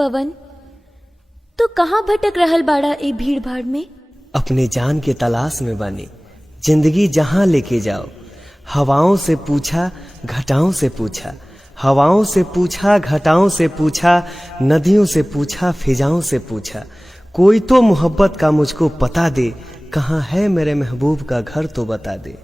पवन, तो कहाँ भटक रहल बाड़ा ए भीड़ भाड़ में? अपने जान के तलाश में बानी। जिंदगी जहां लेके जाओ। हवाओं से पूछा, घटाओं से पूछा, हवाओं से पूछा, घटाओं से पूछा, नदियों से पूछा, फिजाओं से पूछा। कोई तो मोहब्बत का मुझको पता दे, कहाँ है मेरे महबूब का घर तो बता दे।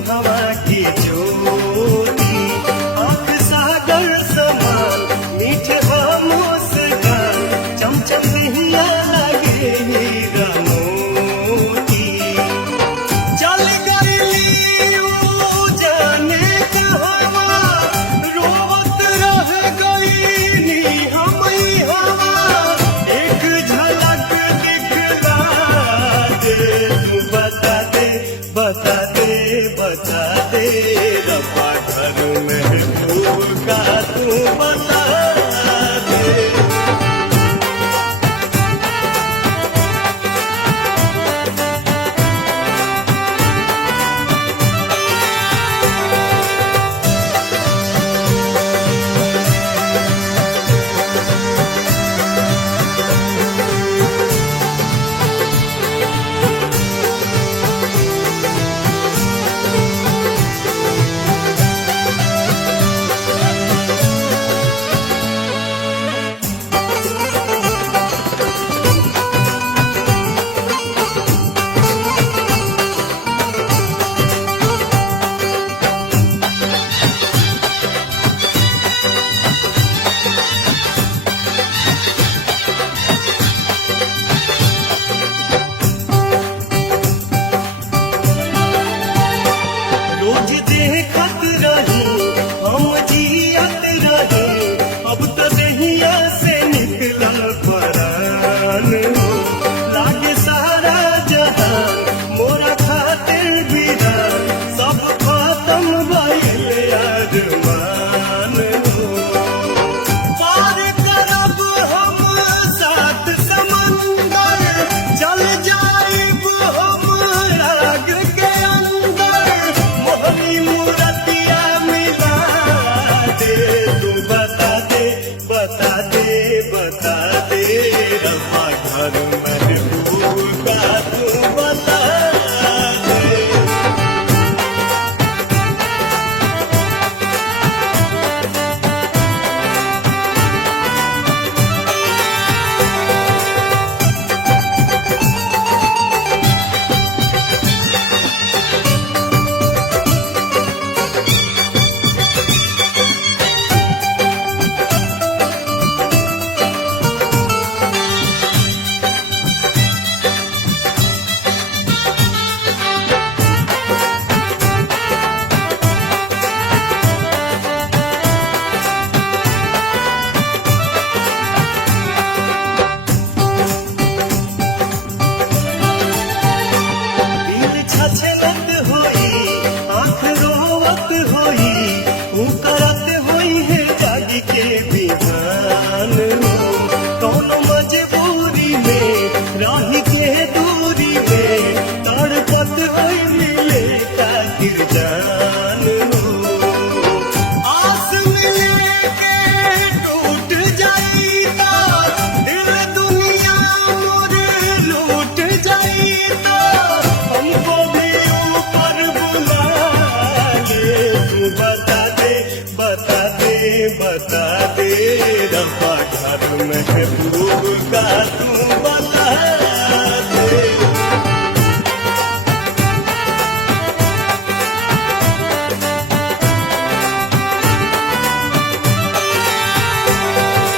हवा की ज्योति आँख सागर समान मीठे खामोश गान चमचम हिया लगे हीरा मोती। चल गई वो जाने कहाँ रोवत रह गई हम हवा एक झलक दिखला दे तू बता दे बता दे बता दे रब्बा घर महबूब का तू बता दे। देखत रही हम जियत रही अब तो दहिया से निकला परान लागे सारा जहान मोरा खातिर वीरान सब खत्म भइल अरमान पार करब हम सात समंदर चल जाइब हम राग के अंदर मोहनी मूरतिया मिला बात होई ऊ करत होई है जाग के बिहान हो कौन मजबूरी में राही के दूरी में तड़पत होई मिले खातिर जान हो आस मिले के टूट जाई ता दिल दुनिया मोर लूट जाई ता हमको भी ऊपर बुला ले तू बता दे बता दे बता दे रब्बा घर महबूब का तू बता दे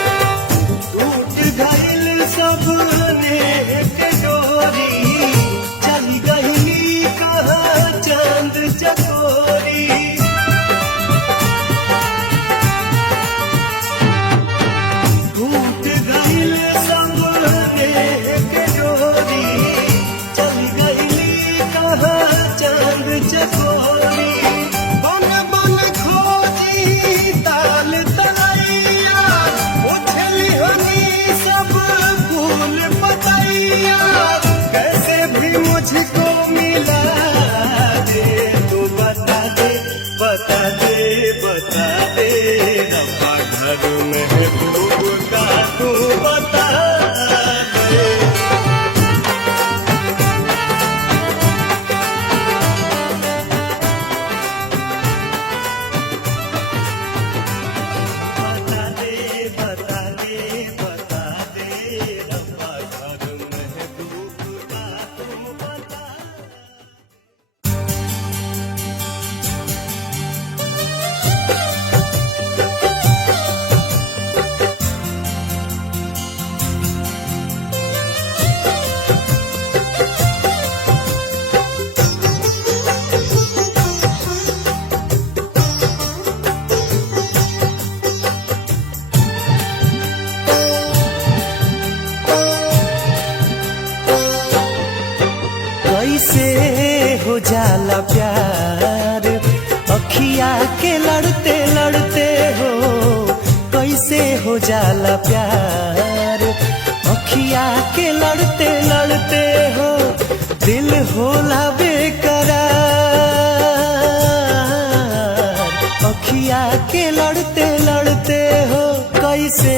टूट गइल सबने के डोरी चली गइली कहाँ चांद चकोरी टूट गइल सबने के डोरी चली गइली कहाँ चांद चकोरी बन बन खोजी ताल तलैया उछली हनी सब फूल पतैया कैसे भी मुझको मिला दे तू बता दे बता दे बता दे रब्बा घर महबूब का तू बता दे बता दे बता दे बता दे रब्बा घर महबूब का तू बता कैसे हो जाला प्यार अखिया के लड़ते लड़ते हो कैसे हो जाला प्यार अखिया के लड़ते लड़ते हो दिल होला बेकरार अखिया के लड़ते लड़ते हो कैसे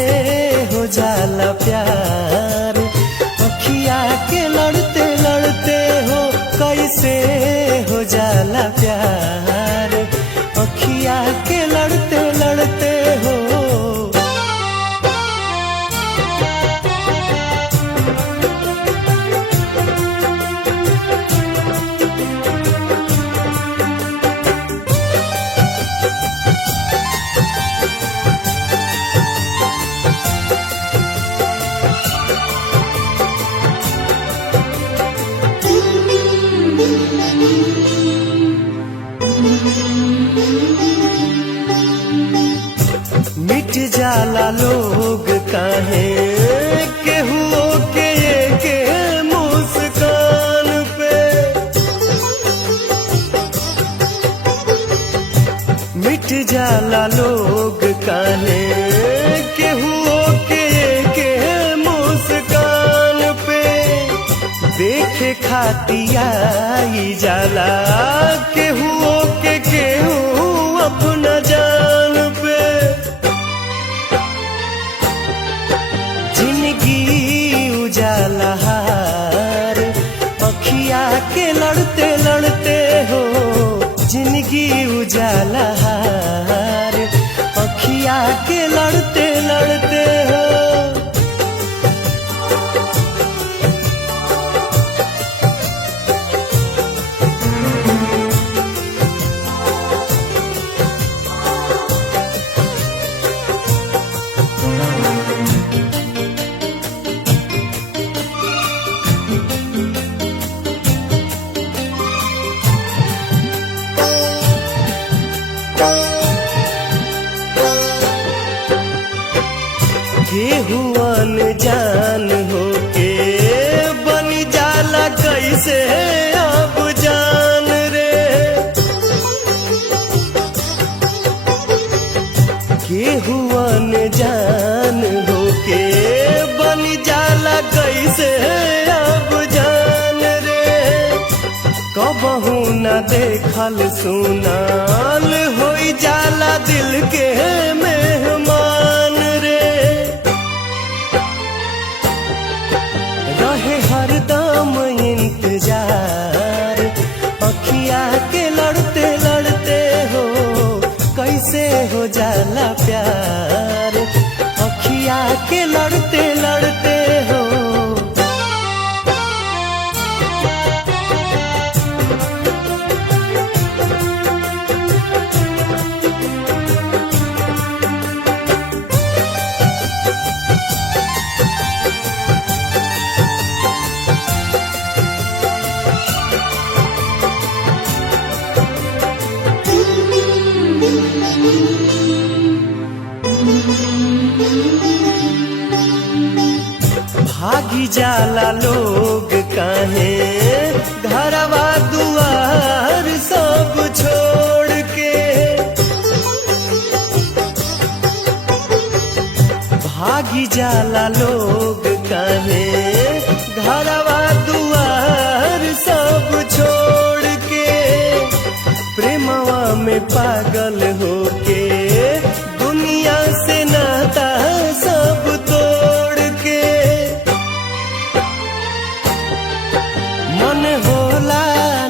हो जाला प्यार अखिया के लड़ते लड़ते हो कैसे हो जाला प्यार अखिया के लड़ते लड़ते हो मिट जाला लोग काहे केहू के के मुस्कान पे मिट जाला लोग काहे केहू के मुस्कान पे देखे खातिया जाला केहू के केहू अपना जान पे जिंदगी उजाला हार अखिया के लड़ते लड़ते हो जिंदगी उजाला हार अखिया के लड़ते लड़ते हो केहू अनजान होके बन जाला कैसे अब जान रे। कबहू न देखल सुनाल होई जाला दिल के मेहमान रे। रहे हरदम इंतजार अखिया के लड़ते लड़ते हो कैसे हो जाला प्यार। अखिया के लड़ते लड़ते हो भागी जाला लोग काहे घरवा दुआर सब छोड़ के। भागी जाला लोग काहे घरवा दुआर सब छोड़ के। प्रेमवा में पागल होके दुनिया से नाता सब तोड़ के। मन होला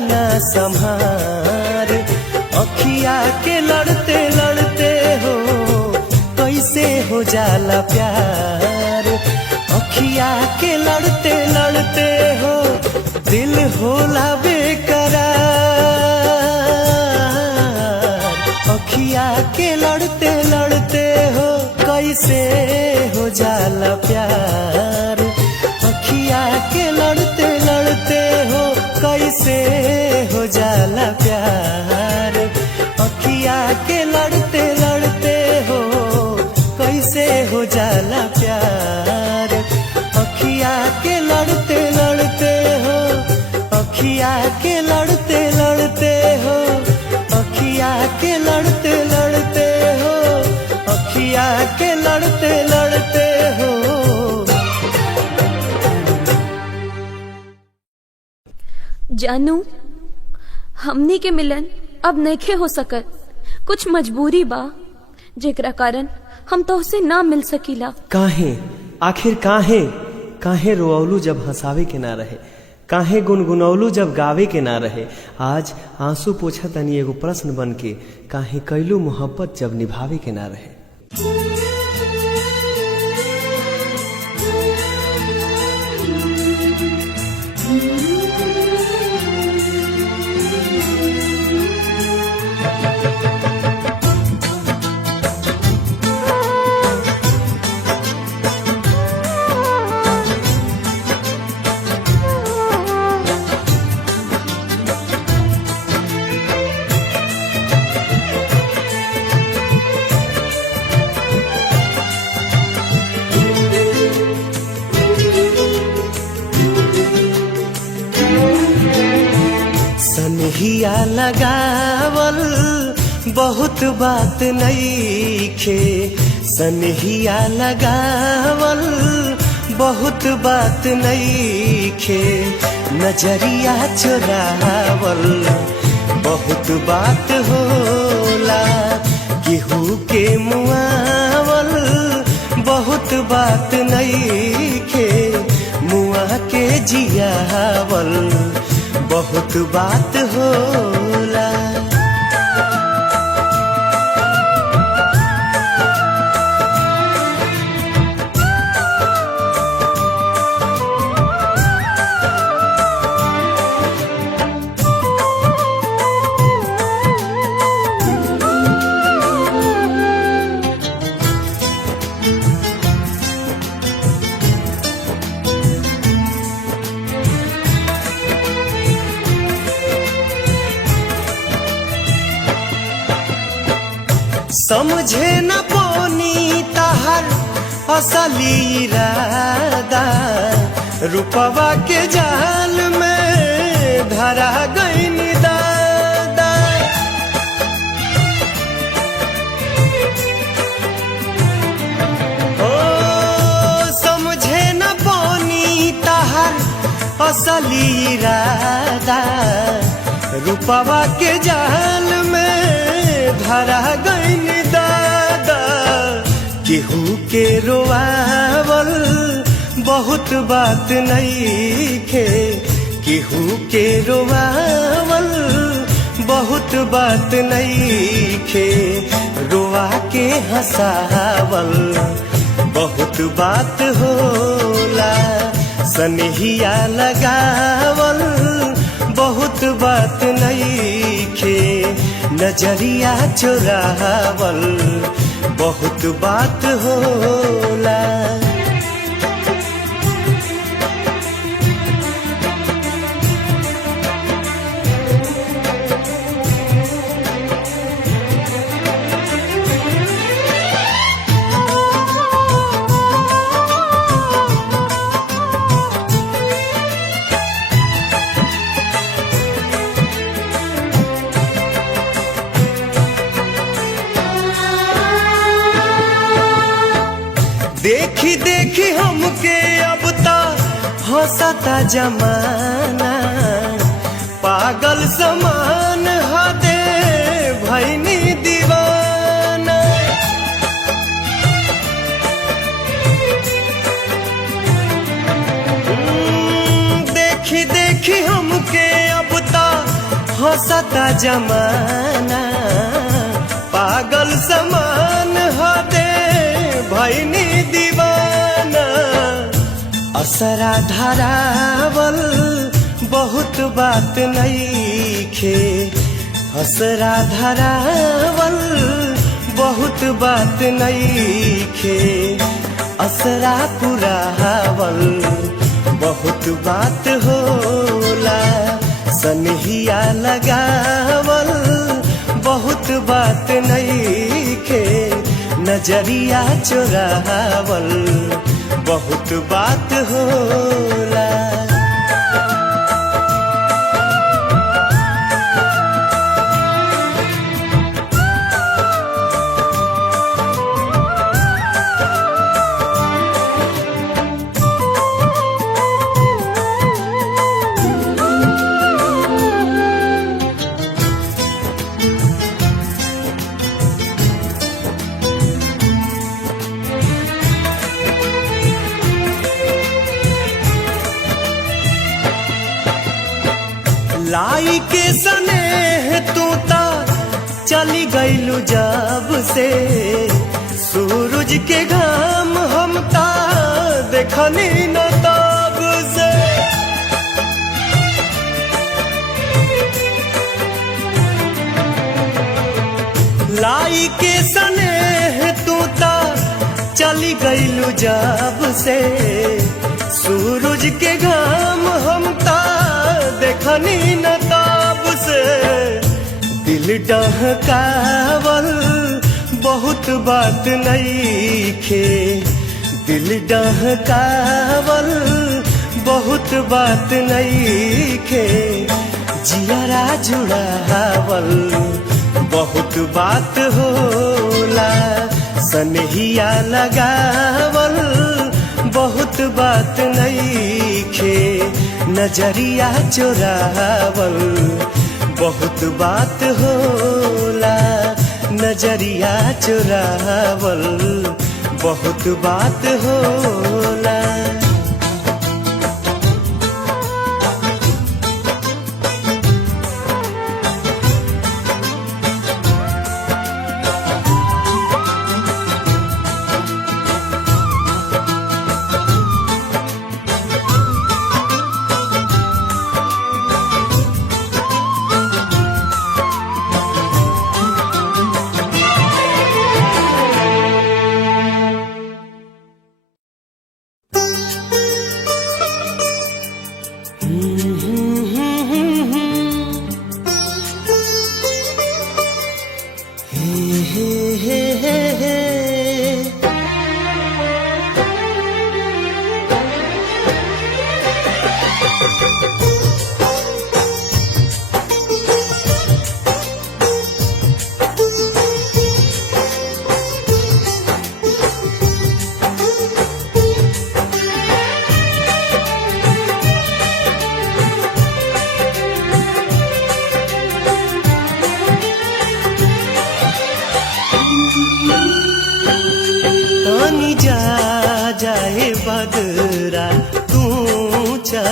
ना संभार अखिया के लड़ते लड़ते हो कैसे हो जाला प्यार। अखिया के लड़ते लड़ते हो दिल होला बेकरार। अखिया के लड़ते लड़ते हो कैसे हो जाला प्यार। अखिया के लड़ते लड़ते हो कैसे हो जाला प्यार। अखिया के लड़ते लड़ते हो कैसे हो जाला प्यार। अखिया के लड़ते लड़ते हो अखिया के लड़ते लड़ते हो अखिया के लड़ते लड़ते हो अखिया के लड़ते लड़ते हो। जानू हमनी के मिलन अब नइखे हो सकत। कुछ मजबूरी बा जेकरा कारण हम तोहसे ना मिल सकीला। काहे आखिर काहे काहे रोअलू जब हंसावे के ना रहे। काहे गुनगुनौलू जब गावे के ना रहे। आज आंसू पोछा तनी एगो प्रश्न बन के काहे कैलू मोहब्बत जब निभावे के ना रहे। सनहिया लगावल बहुत बात नइखे। सनहिया लगावल बहुत बात नइखे। नजरिया चुरावल बहुत बात होला। केहू के मुआवल बहुत बात नइखे। मुआ के जियावल बहुत बात होला। समझे न पोनी तहर असली इरादा। रूपवा के जाल में धरा गईन दादा। असली इरादा रूपवा के जाल में धरा गईन दादा। केहू के रोआवल बहुत बात नइखे, केहू के रोआवल बहुत बात नइखे, रोआ के हंसावल बहुत बात होला। सनहिया लगावल बहुत बात नइखे, नजरिया चुरावल बहुत बात होला। देखी देखी हमके अब ता हंसता जमाना, पागल समान हदे भैनी दीवाना। देखी देखी हमके अब ता हंसता जमाना, पागल समान हदे भैनी दीवाना। असरा धरावल बहुत बात नइखे, असरा धरावल बहुत बात नइखे, असरा पुरावल बहुत बात होला। सनहिया लगावल बहुत बात नइखे, नजरिया चुरावल बहुत बात होला। लाई के सनेह तू ता चली गईलू जब से, सूरज के घाम हम ता देखनी न तब से। लाई के सनेह तू ता चली गईलू जब से, सूरज के घाम हम ता देखनी न ताब से। दिल डहकावल बहुत बात नइखे, दिल डहकावल बहुत बात नइखे, जियरा जुड़ावल बहुत बात होला। सनहिया लगावल बहुत बात नइखे, नजरिया चुरावल बहुत बात होला। नजरिया चुरावल बहुत बात होला।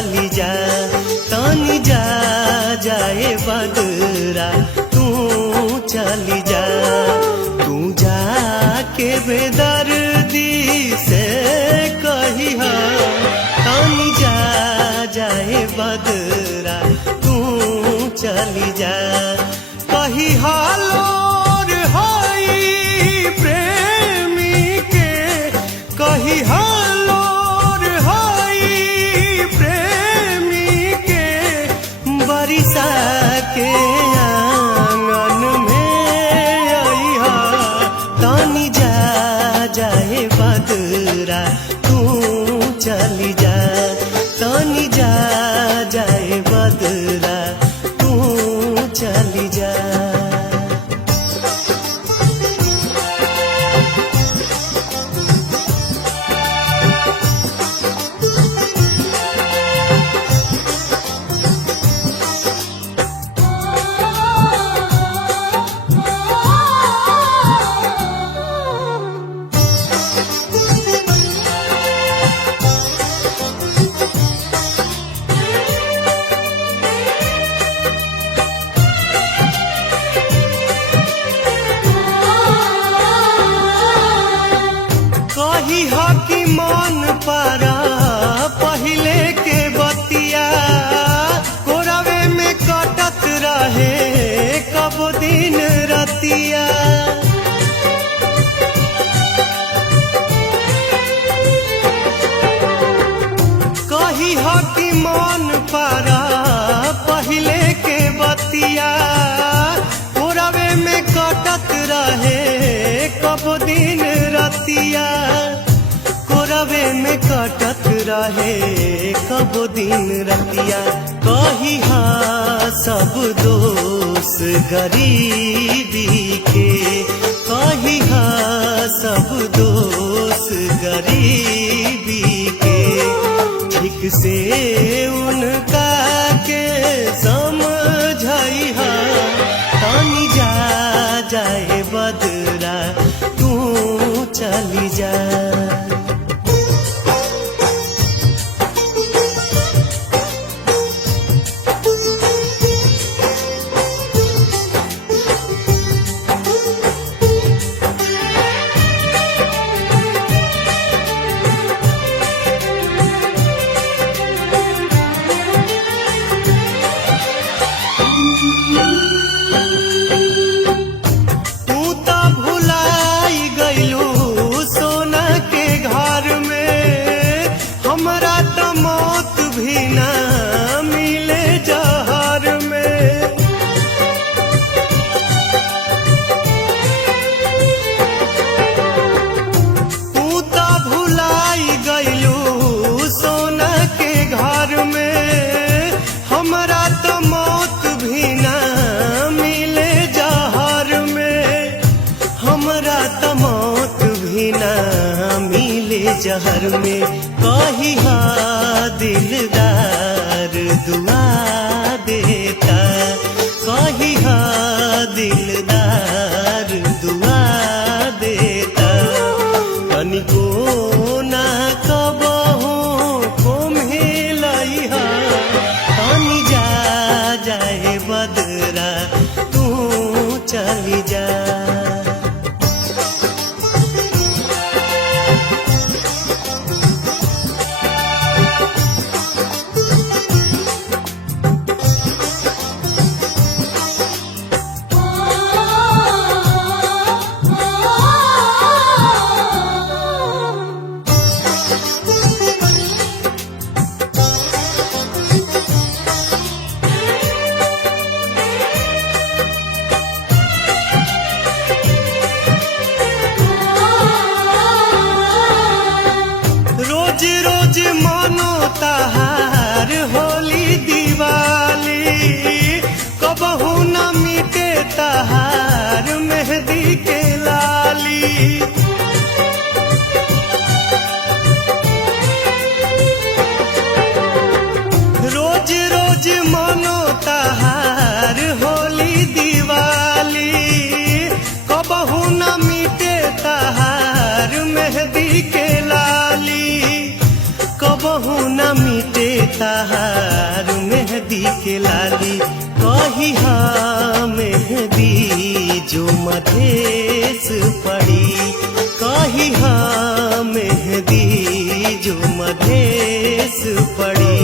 चली जा तानी जा जाए बदरा तू चली जा तू जाके बेदर्दी से कही तानी जा जाए बदरा तू चली जा कही हालोर हाई प्रेमी के कही हालोर हाई प्रेमी के बरिसा के आंगन में अइहा तानी जा जाए बदरा तू चली जा तानी जा जाए बदरा तू चली जा कही हो कि मन पारा पहिले के बतिया कोरावे में कटत रहे कब दिन रतिया कही हो कि मन पारा पहिले के बतिया कोरावे में कटत रहे कब दिन रतिया कोरवे में कटत रहे कब दिन रतिया कही सब दोष गरीबी के कही सब दोष गरीबी के ठीक से उनका के समझाई तानी जा जाए बदरा तू चली जा तू तो भुलाई गइलू सोना के घर में हमरा तो मौत भी ना मिले जहर में तू तो भुलाई गइलू सोना के घर में हमरा तो मौत भी ना मिले जहर में हमरा तो मौत भी ना मिले जहर में कही दिलदार दुआ देता कही दिलदार दुआ देता कनिको ना कबहू कोम्हेलई तानी जा जाए बदरा तू चली जा कही हाँ मेहंदी जो मधेस पड़ी, कही हाँ मेहंदी जो मधेस पड़ी,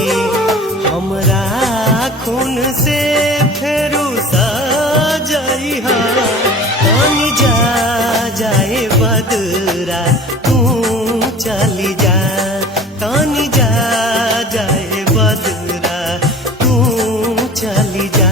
हमरा खून से फेरू सजाई हा, पानी जा जाए बदरा तू चली जा, तानी जा जाए बदरा तू चली जा।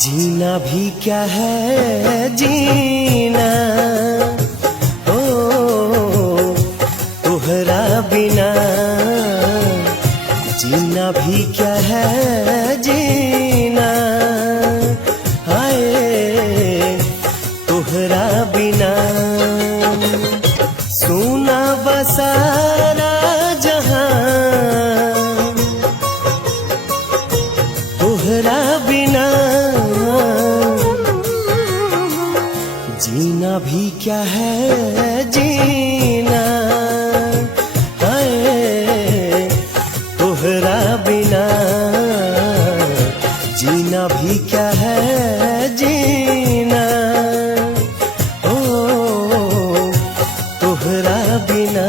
जीना भी क्या है जीना, ओ तोहरा बिना, जीना भी क्या है जीना, हाय तोहरा बिना, सुना बसारा जहां तोहरा बिना, जीना भी क्या है जीना, हाय तोहरा बिना, जीना भी क्या है जीना, ओ तोहरा बिना।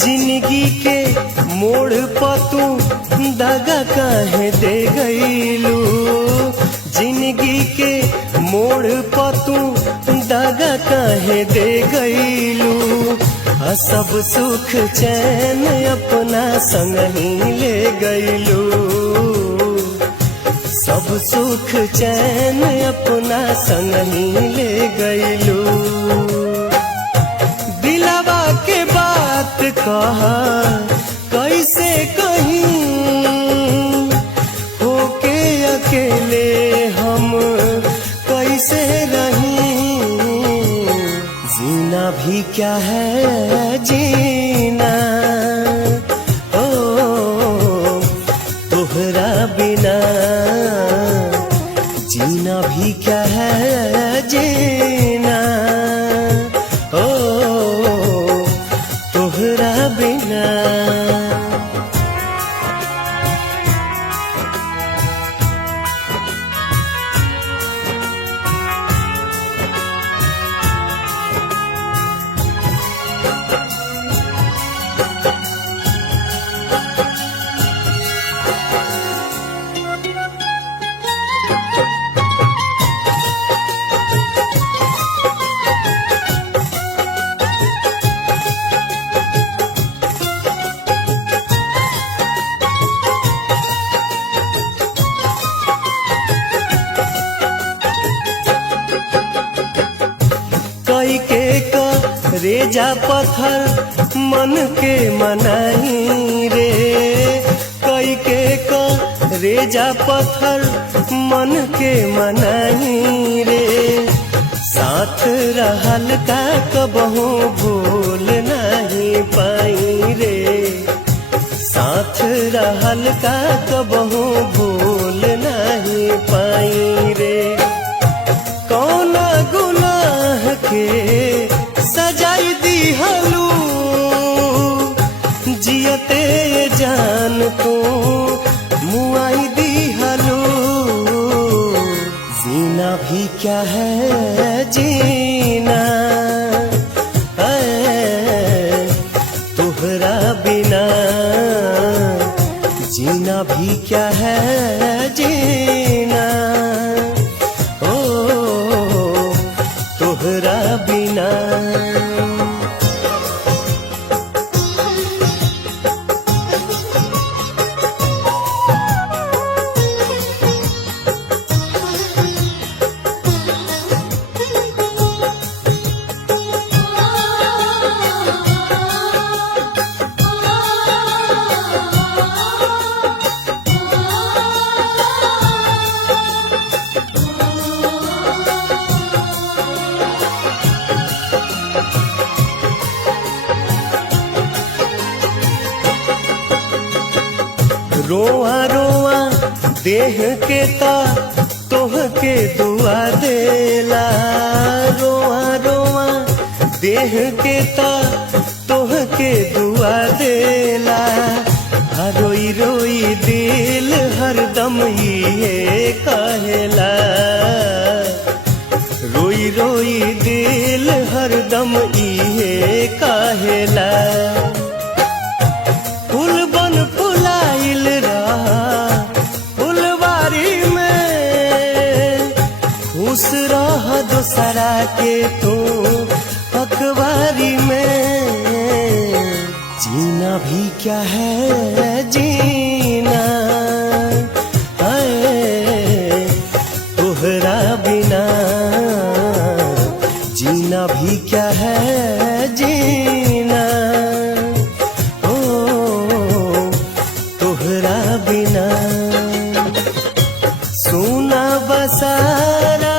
जिंदगी के मोड़ पर तू दगा काहे दे गईलू, जिंदगी के मोड़ पर तू दगा काहे दे गईलू, सब सुख चैन अपना संग ही ले गईलू, सब सुख चैन अपना संग ही ले गईलू, दिलवा के बात कहा कैसे कहीं, होके अकेले हम कैसे रहीं, जीना भी क्या है जीना, ओ तोहरा बिना, जीना भी क्या है जीना, ओ तोहरा बिना। रेजा पत्थर मन के मनाई रे, कई के रेजा पत्थर मन के मनाई रे। साथ रहल का कबहू भूल नहीं पाई रे, साथ रहल का कबहू भूल नहीं पाई रे। कौन गुनाह के सजाई दिहलू, जियते जान तू मुआई दिहलू। जीना भी क्या है जीना, तुहरा बिना जीना भी क्या है जीना, ओ तुहरा बिना। रोआ रोआ देह के ता तोह के दुआ देला, रोआ रोआ देह के ता तोह के दुआ देला। रोई रोई दिल हरदम ये कहेला, रोई रोई दिल हरदम ये कहेला। खुश रह दूसरा के तू अखबारी में, जीना भी क्या है जीना, तुहरा बिना जीना भी क्या है जीना, ओ तुहरा बिना। सुना बसारा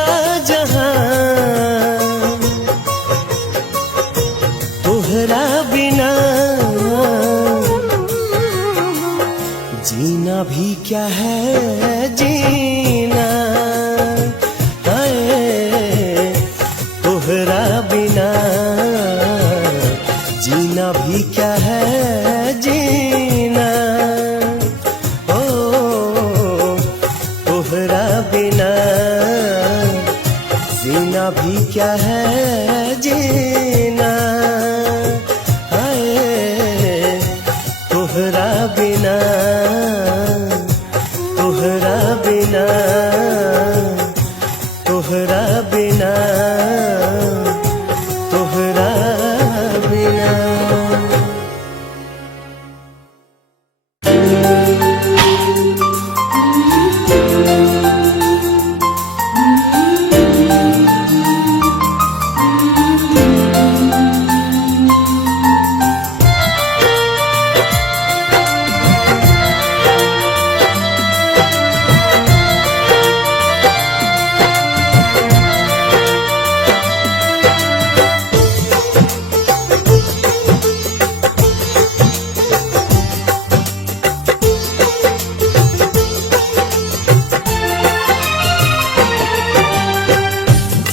तुहरा बिना जीना भी क्या है जीना, तुहरा बिना जीना भी क्या है जीना, ओ तुहरा बिना जीना भी क्या है जीना, तुहरा बिना तुहरा बिना तुहरा बिना तुहरा बिना।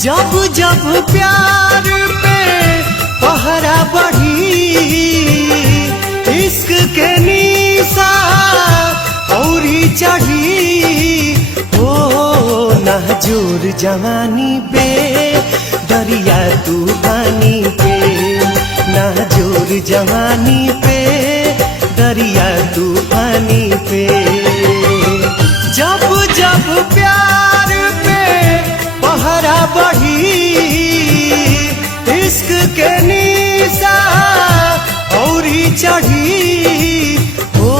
जब जब प्यार पे पहरा बढ़ी, इश्क के निशा औरी चढ़ी, हो नाजुर जवानी पे दरिया तूफानी पे, नाजुर जवानी पे दरिया तूफानी पे। जब जब प्यार पे पहरा बढ़ी, इश्क के निशा औरी चढ़ी, हो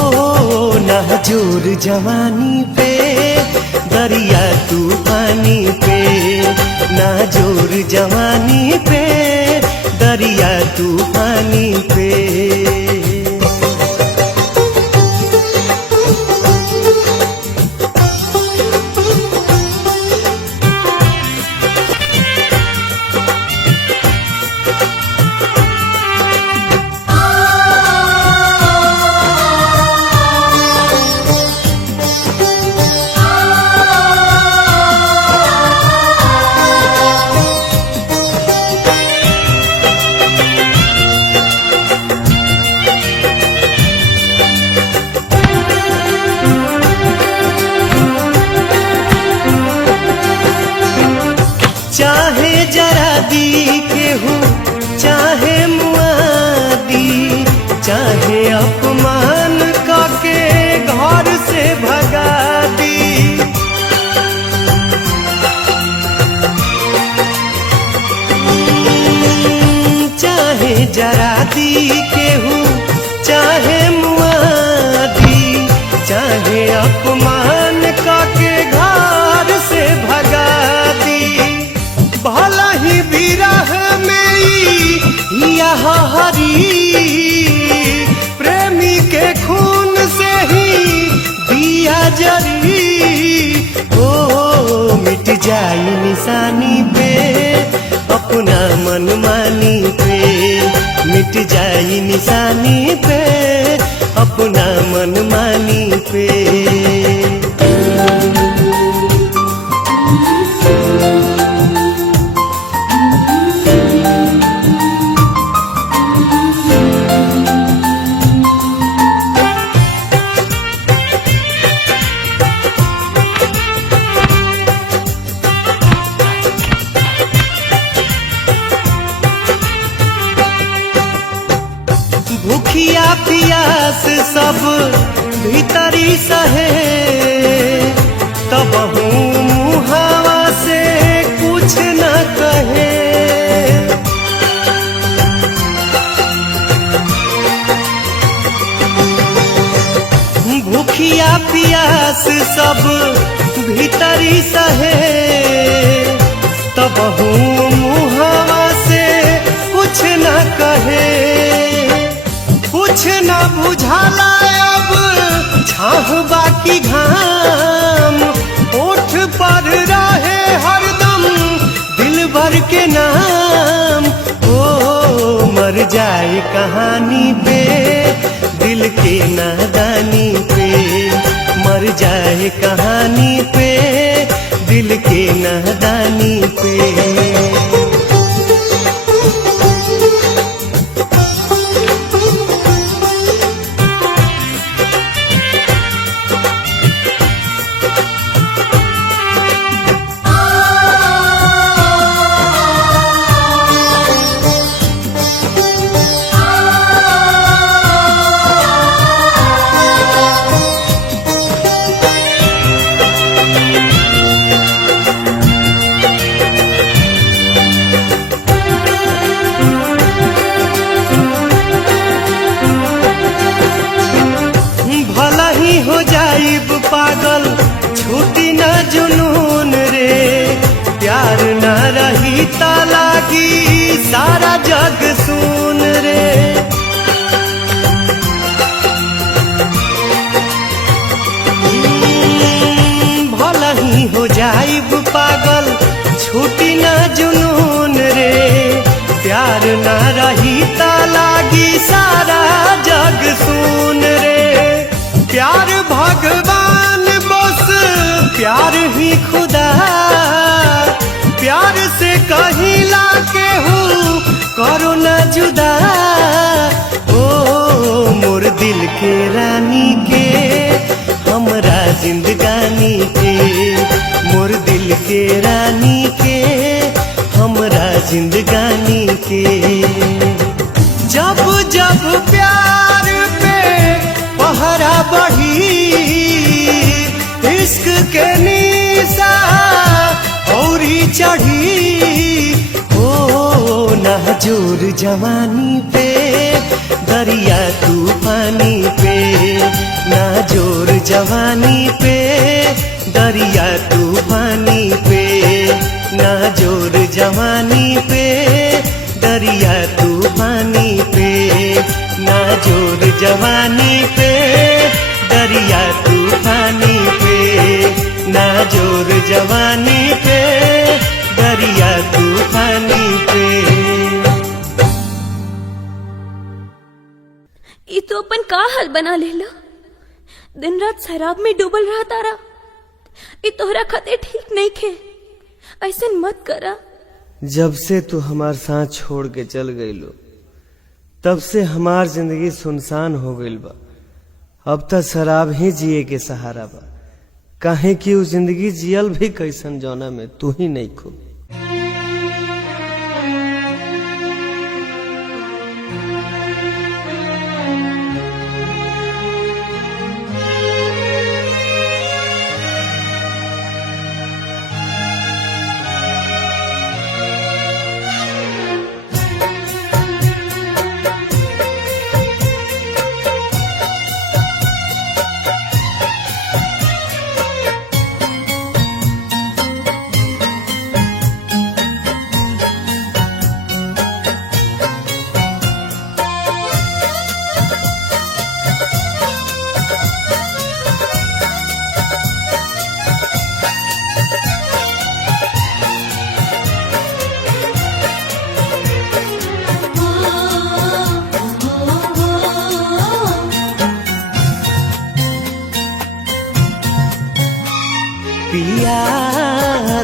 नाजुर जवानी पे दरिया तूफानी पे, नाजुर जवानी पे दरिया तूफानी पे। चाहे जरा दी केहू चाहे मुआदी, चाहे अपमान काके घर से भगा दी। चाहे जरा दी केहू चाहे मुआदी, चाहे अपमान काके घर से भगा दी। भला ही विरह में यह हरी, प्रेमी के खून से ही दिया जरी। ओ मिट जाई निशानी पे अपना मनमानी पे, मिट जाई निशानी पे अपना मनमानी पे। भूखिया पियास सब भीतरी सहे, तब हूँ मुहावा से कुछ न कहे। भूखिया पियास सब भीतरी सहे, तब हूँ मुहावा से कुछ न कहे। कुछ न बुझाला अब छाह बाकी घाम, ओठ पर रहे हरदम दिल भर के नाम। ओ मर जाए कहानी पे दिल के नादानी पे, मर जाए कहानी पे दिल के नादानी पे। हो जाइब पागल छूटी न जुनून रे, प्यार न रही ता लागी सारा जग सुन रे। भला ही हो जाइब पागल छूटी न जुनून रे, प्यार न रही ता लागी सारा जग सुन रे। प्यार भगवान बस प्यार ही खुदा, प्यार से कहीं लाके हूँ करो न जुदा। ओ मोर दिल के रानी के हमरा जिंदगानी के, मोर दिल के रानी के हमरा जिंदगानी के। जब जब प्यार पे पहरा बढ़ी, इश्क के निशा औरी चढ़ी। ओ नाजुर जवानी पे दरिया तूफानी पे, नाजुर जवानी पे दरिया तूफानी पे, नाजुर जवानी पे दरिया तूफानी दरिया तूफानी पे, ना जोर जवानी पे, दरिया तूफानी पे। ये तो अपन का हाल बना लेला, दिन रात शराब में डूबल रहा तारा। ये तोहरा खते ठीक नहीं खे, ऐसे मत करा। जब से तू हमार साथ छोड़ के चल गईलो, तब से हमार जिंदगी सुनसान हो गईल बा। अब तक शराब ही जिए के सहारा बा, काहे कि वो जिंदगी जियल भी कैसन जौना में तू ही नहीं खो। पिया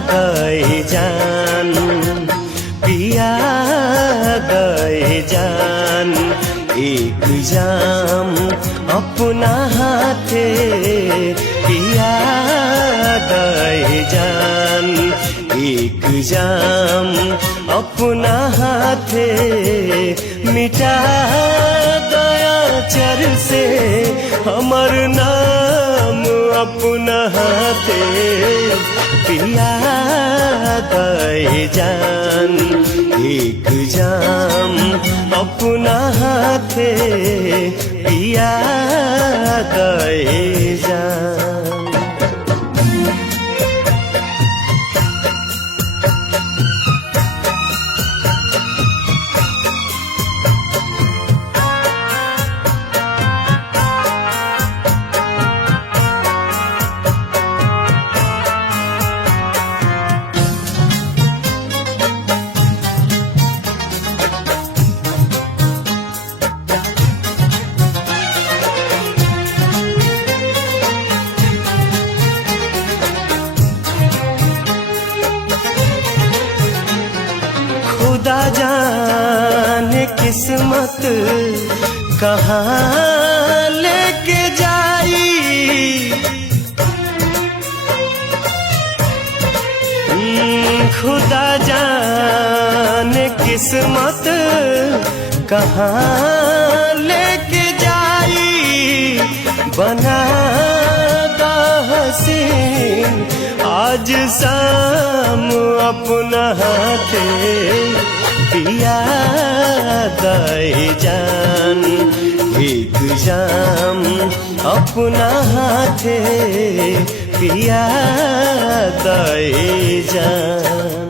गए जान, पिया गए जान, एक जाम अपना हाथे, पिया गए जान, एक जाम अपना हाथे, मिटा गया चर से हमर नाम अपना हाथे, पिया गए जान, एक जाम अपना हाथे, पिया गए जान। खुदा जाने किस्मत कहाँ लेके जाई, खुदा जाने किस्मत कहाँ लेके जाई, बना दा हसीन आज शाम अपना हाथे, पिया गए जान, एक जाम अपना हाथे, पिया गए जान।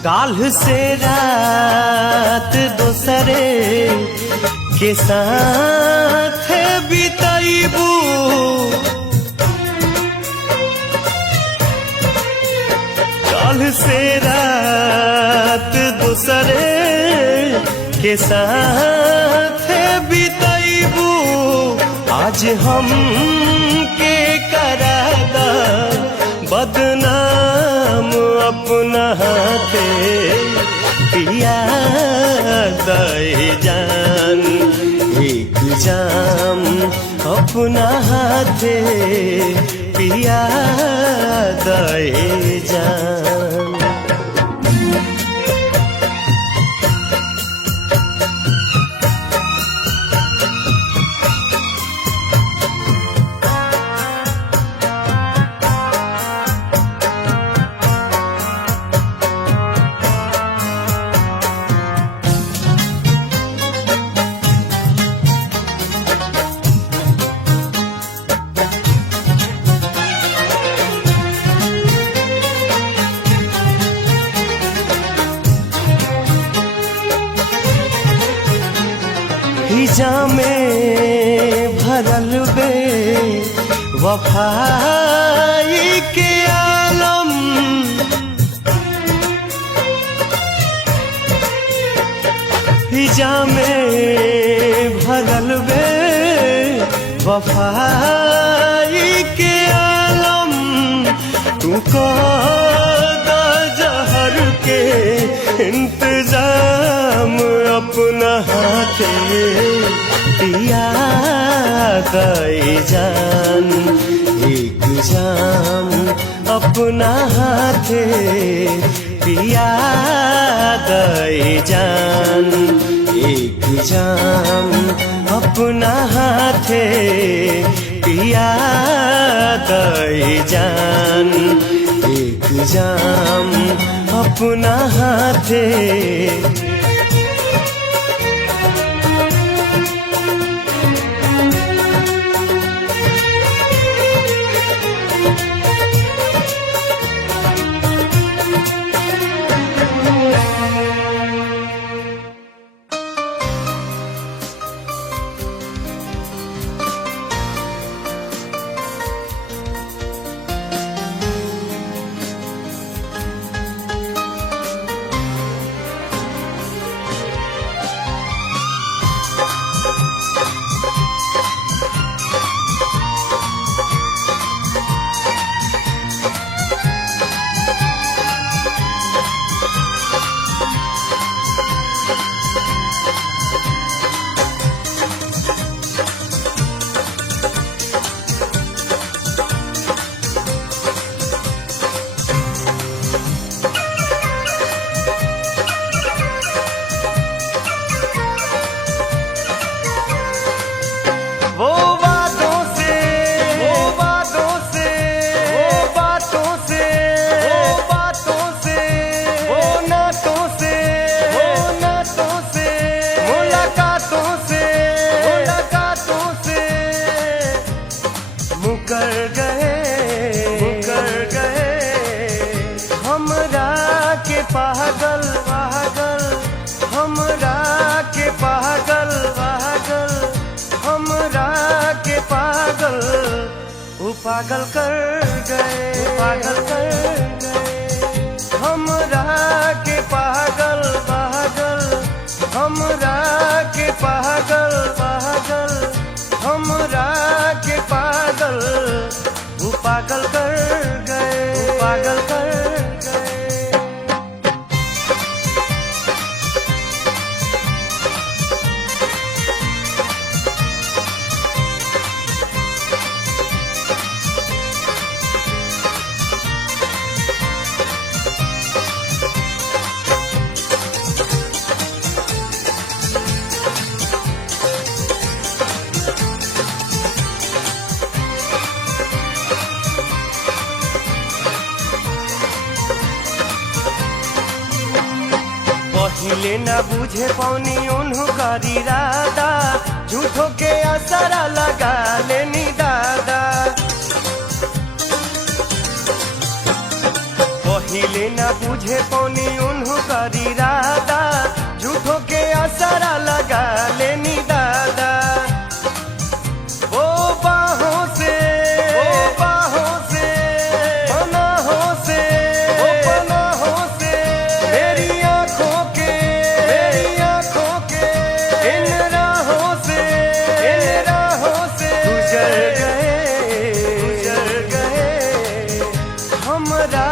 काल्ह से रात दोसरे के साथ बिताइबू, काल्ह से रात दोसरे के साथ बिताइबू, आज हम के करादा बदनाम अपना हाथे, पिया गए जान, एक जाम अपना हाथे पिया दे जान। हिजा में भरल बे वफाई के आलम, हिजा में भरल बे वफाई के आलम। तू दा जहर के इंतजाम अपना हाथे पिया दे जान। एक जाम अपना हाथे पिया दे जान। एक जाम अपना हाथे पिया दे जान। एक जाम अपना हाथे। पागल पागल हमरा के पागल पागल हमरा के पागल वो पागल कर गए पागल कर गए हमरा के पागल पागल हमरा के पागल पागल हमरा के पागल वो पागल कर गए पागल कर गए। पहिले न बुझे पौनी उनका इरादा झूठों के असरा लगा लेनी दादा। पहिले न बुझे पौनी उनका इरादा झूठों के असरा लगा लेनी दादा। वो बाहों से पनाहों से पनाहों से मेरी आँखों के इन राहों से गुजर गए हमरा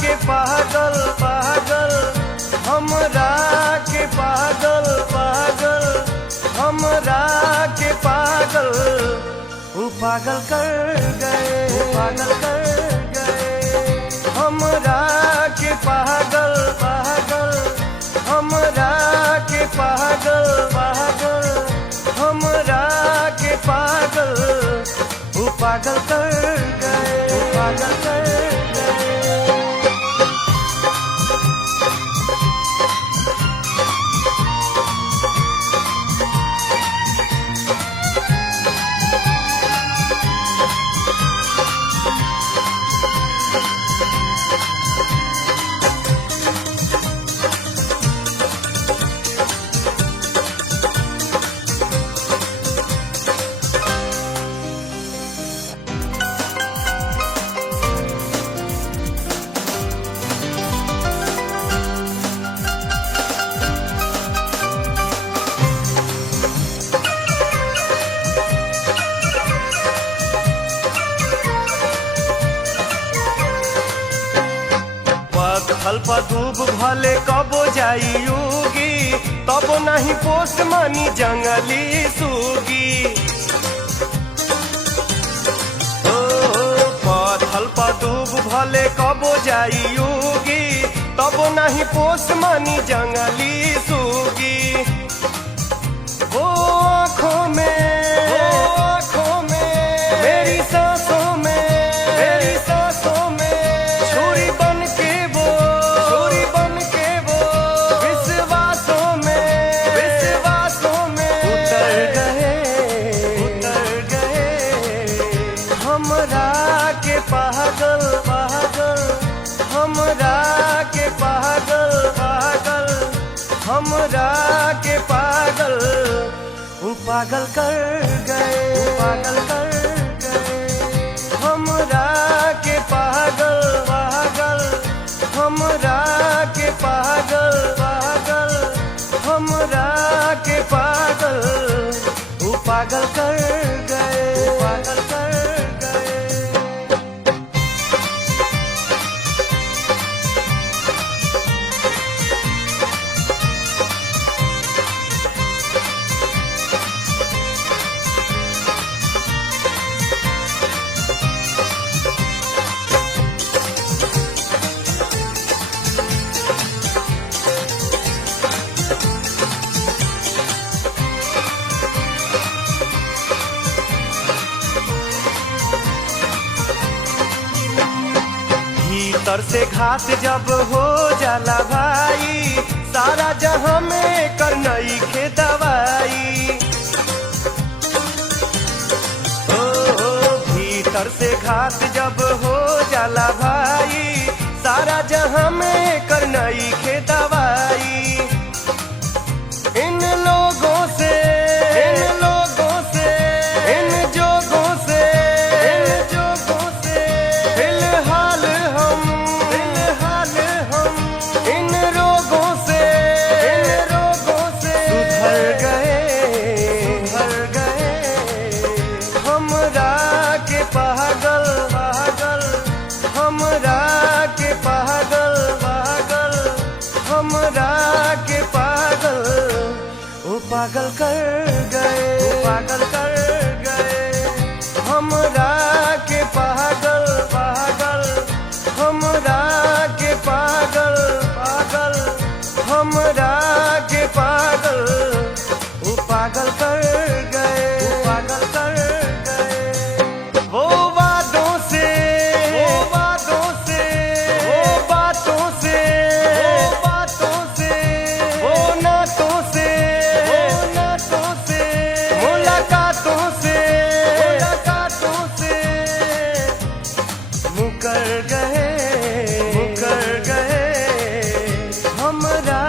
के पागल पागल हमरा वो पागल कर गए, पागल कर गए हमरा के पागल पागल, हमरा के पागल पागल, हमरा के पागल, वो पागल कर गए, वो पागल कर गए। हल्पा धूप भले कबो जाइयोगी, तबो नहीं पोस मानी जंगली सूगी। ओ पथल पर धूप भले कबो जाइयोगी, तबो नहीं पोस मानी जंगली सूगी। वो आँखों में मेरी सांसों में, मेरी सांसों में छुरी बन के वो, छुरी बन के वो विश्वासों में उतर गए हमरा के पागल पागल, हमरा के पागल पागल, हमरा के पागल, वो पागल कर गए, पागल कर गए हमरा के पागल पागल, हमरा के पागल पागल, हमरा के पागल, वो पागल कर गए, पागल कर गए। भीतर से घात जब हो जाला भाई, सारा जहां में करनई के दवाई। ओ भीतर से घात जब हो जाला भाई, सारा जहां में करनई के दवाई। इन लोगों से, इन लोगों से, इन जोगों से, इन जोगों से फिलहाल हम, फिलहाल हम इन रोगों से, इन रोगों से सुधर गए, सुधर गए हमरा के पागल पागल, हमरा के पागल पागल, हमरा के पागल, वो पागल कर गए, वो पागल कर गए हमरा के पागल पागल, हमरा के पागल पागल, हमरा के पागल, वो पागल कर गए, वो पागल कर गए। वो बातों से, वो बातों से, वो बातों से, वो बातों से, वो नातों से, वो नातों से, मुलाकातों से, मुलाकातों से मुकर गए, मुकर गए हमरा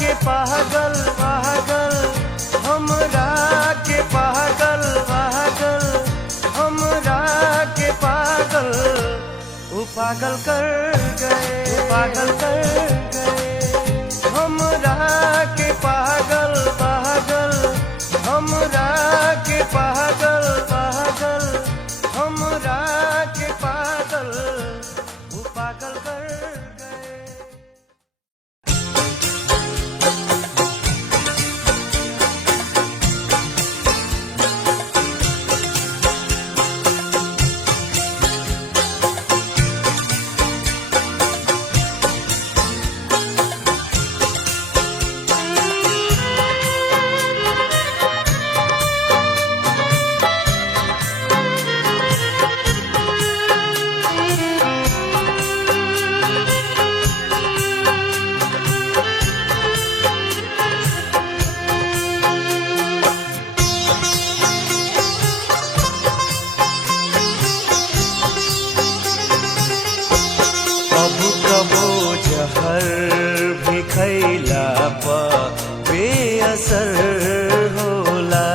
के पागल पागल, हमरा के पागल पागल, हमरा के पागल, वो पागल कर गए, वो पागल कर गए हमरा के पागल पागल, हमरा के पागल पागल, हमरा के पागल, वो पागल कर गए। बेअसर होला।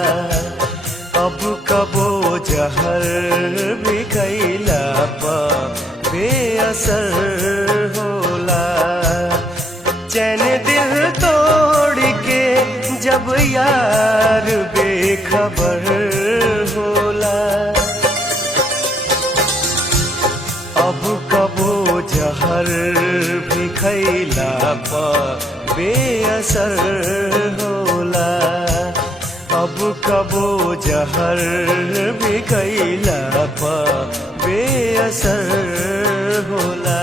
अब कबो जहर भी खैला पा बेअसर होला। चैन दिल तोड़ के जब यार बेखबर होला। अब कबो जहर भी खैला पा बेअसर होला। अब कबो जहर भी खैला पा बेअसर होला।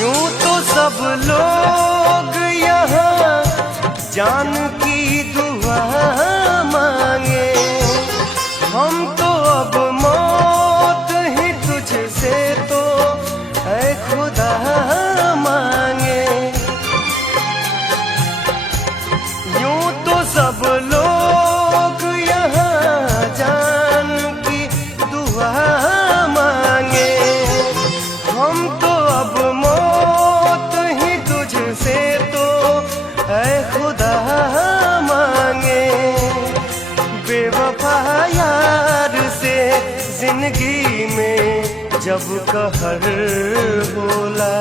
यूं तो सब लोग यहाँ जान की दुआ मांगे। हम तो अब मौत ही तुझसे तो है खुदा मांगे। यूं तो सब लोग यहाँ जान की दुआ मांगे। हम तो अब से तो है खुदा मांगे। बेवफा यार से जिंदगी में जब कहर होला।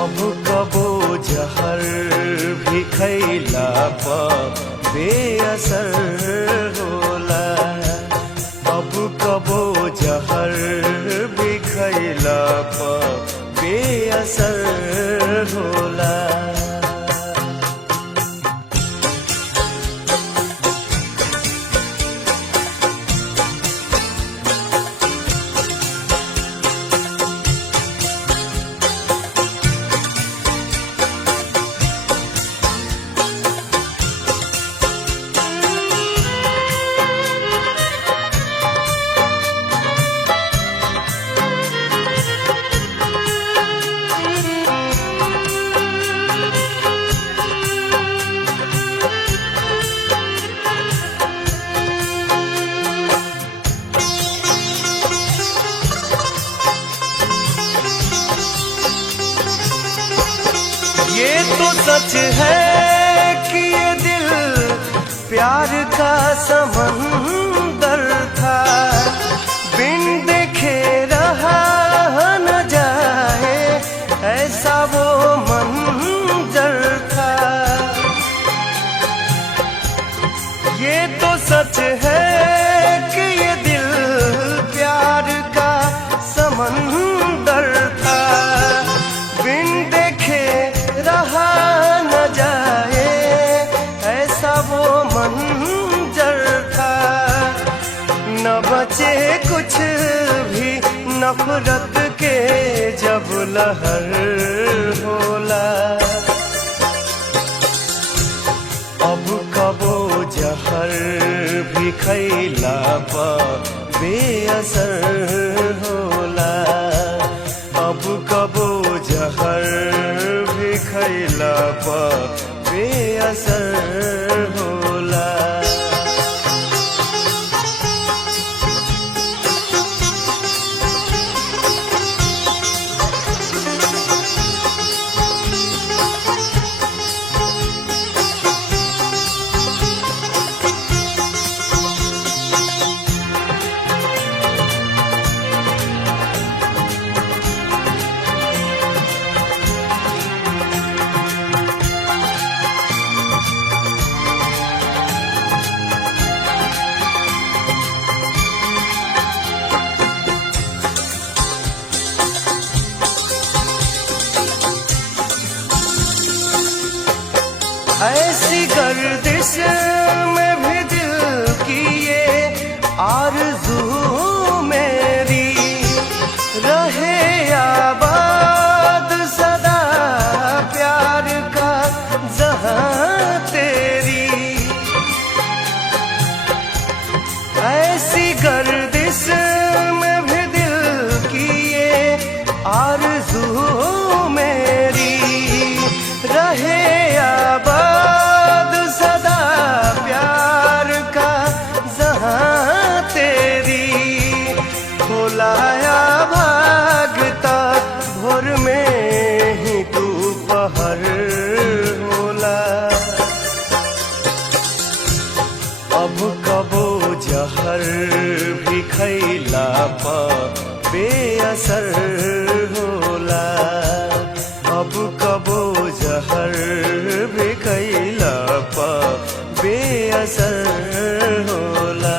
अब कबो जहर भी खैला पा बेअसर होला। अब कबो जहर भी खैला पा बेअसर होला। ये तो सच है कि ये दिल प्यार का समंदर था। बिन देखे रहा न जाए ऐसा वो मंजर था। ये तो सच है कि ये दिल प्यार का समंदर था। बिन देखे रहा न जाए ऐसा वो मंजर था। न बचे कुछ भी नफरत के जब लहर होला। अब कबो जहर भी खैला पा बेअसर होला। अब कबो जहर भी खैला पा बेअसर होला। ऐसी गर्दिश में भी दिल की ये आरज़ू मेरी रहे आबाद सदा प्यार का जहां तेरी। ऐसी गर्दिश में भी दिल की ये आरज़ू मेरी रहे आबाद सदा प्यार का जहां तेरी। खोलाया भागता भोर में ही तू पहर होला। अब कबो जहर भी खैला पा बेअसर होला। अब कबो जहर भी खैला पा बेअसर होला।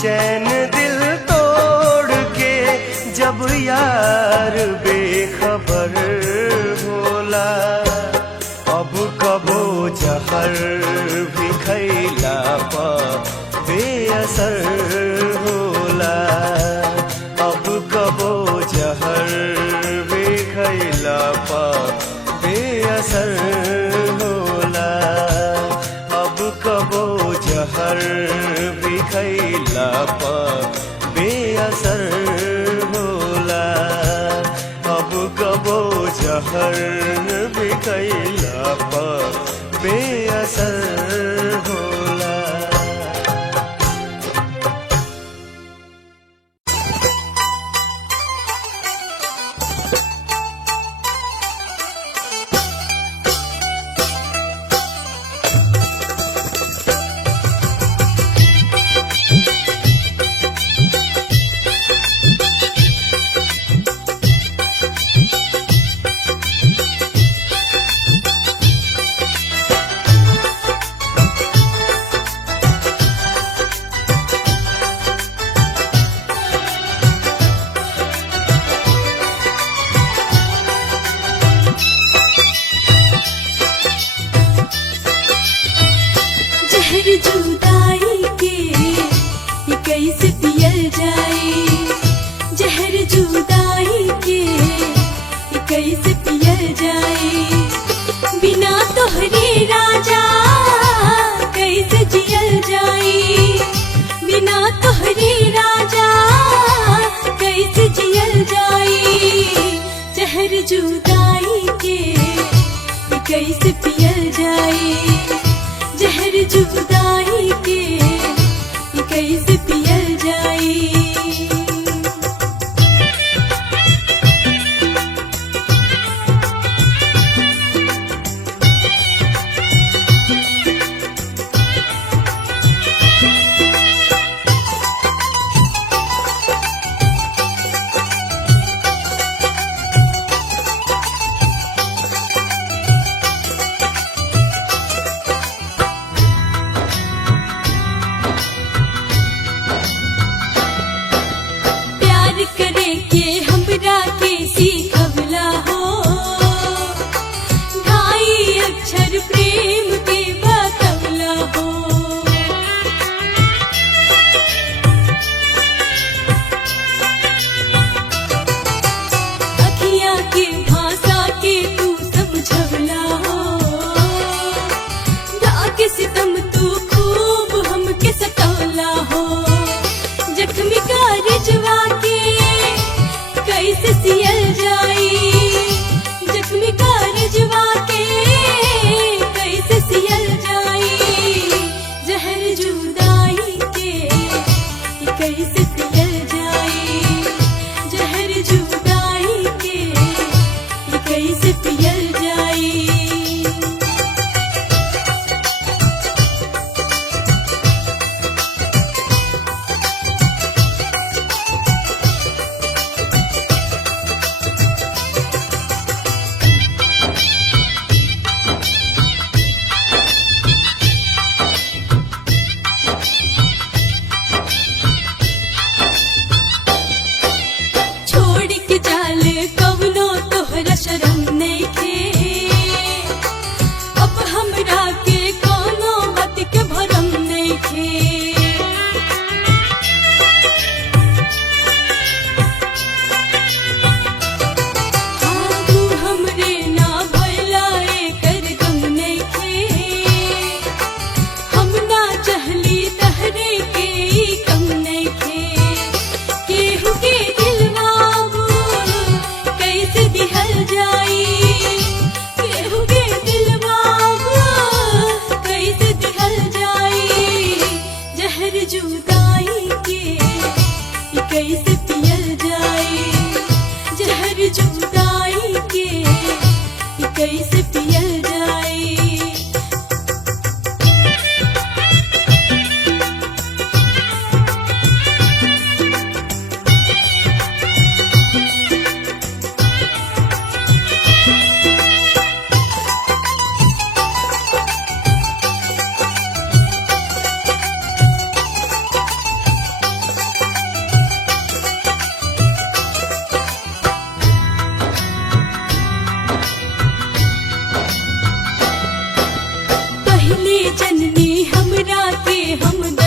चैन दिल तोड़ के जब यार बेखबर होला। अब कबो जहर भी खैला पा बेअसर होला। अब कबो जहर भी खैला पा बेअसर होला। अब कबो जहर भी खैला पा बेअसर होला। अब कबो जहर भी खैला पा बेअसर होला। जहर जुदाई के ये कैसे पियल जाए। जहर जुदाई के ये कैसे पियल जाए। बिना तोहरे राजा कैसे जियल जाए। बिना तोहरे राजा कैसे जियल जाए। जहर जुदाई के ये कैसे पियल जाए। जहर जुदाई के ये कैसे पियल जाए। करे के हमरा के सीखवला हो। ढाई अक्षर प्रेम के बतवला हो। अखियाँ के भाषा के तू समझवला हो। धाके सितम तू खूब हमके सतवला हो। जख्मी कारजवा के कैसे सियल जाई। जख्मी कारजवा के ले जननी हमरा के हमदर्द